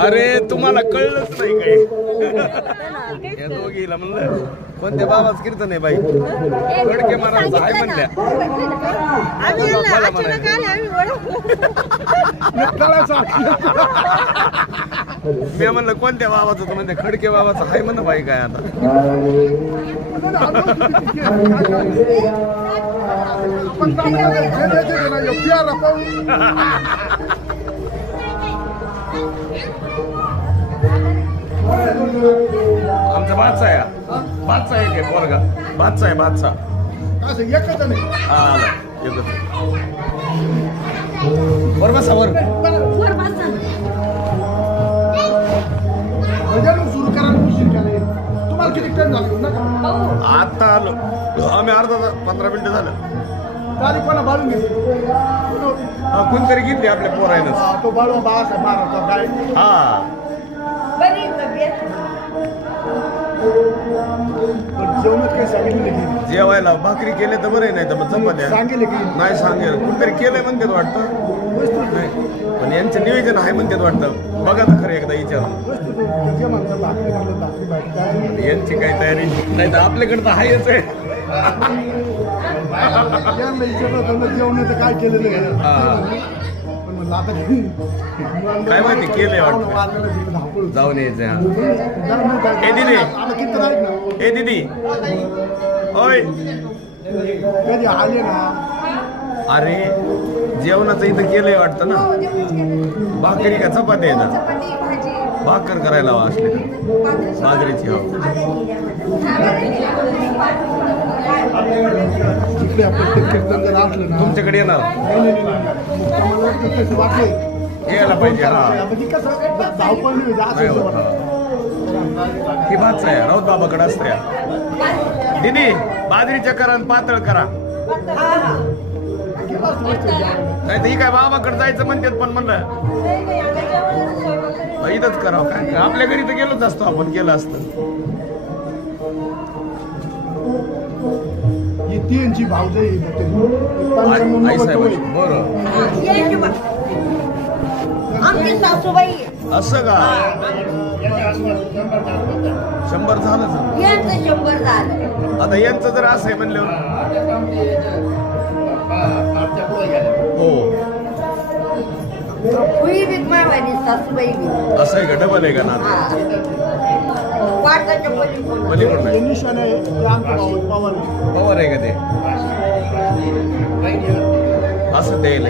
अरे तुम्हाला कळलंच नाही काय या दोघीला म्हणलं कोणत्या बाबाच कीर्तन आहे बाई गडके महाराज आहे म्हणल्या मी म्हणलं कोणत्या बाबाचं तर म्हणते खडके बाबाचं आहे म्हणलं बाई काय आता आमचा बादशाह आहे बादशाह आहे काय पोरगा बादशाह आहे बादशाह हा आला एकच वर बसा वर तुम्हाला किती टाइम झाला आता आलो आम्ही अर्धा 15 मिनिटं झालं तारीख कोणा बाळून घेतली कोणतरी घेतली आपल्या पोरायनं तो बाळू बाळासाहेब महाराज काय हा जेवणात काही सांगितलं की जेवायला भाकरी केले तर बरे नाही तर मग चपात्या सांगेल की नाही सांगेल कोणतरी केलंय म्हणतात वाटतं नाही पण यांचं नियोजन आहे म्हणतात वाटतं बघा तर खरं एकदा विचारून यांची काय तयारी नाही तर आपल्याकडे तर आहेच आहे जेवणाचं काय केलेलं आहे हा. पण म्हणलं आता काय माहिती केलंय वाटतं जाऊन यायचं ए दीदी ए दीदी होय कधी आले ना अरे जेवणाचं इथं केलंय वाटतं ना भाकरी का चपाती आहे ना भाकर करायला हवा असली बाजरीची हो तिकडे आपण कीर्तन जर असलं ना तुमच्याकडे येणार वाटले यायला पाहिजे हा म्हणजे कसं धावपळ नाही नाही होत, हा. ही भातच आहे राऊत बाबाकडे असते दीदी बाजरीच्या करा आणि पातळ करा नाही तर ही काय बाबाकडे जायचं म्हणतात पण म्हणलं इथंच करावं काय आपल्या घरी तर गेलोच असतो आपण केलं असतं ही तीनची भावजई आई साहेब बरं आमची सासूबाई असं का 100 झालं यांचं 100 झालं आता यांचं जर असं आहे म्हणल्यावर हो हुई बी मारवाडी सासूबाई बी असं आहे का डबल आहे का ना वाटाच्या पलीकडून पलीकडून आहे. निशाण आहे ते आमचं पवार पवार आहे का ते असं द्यायला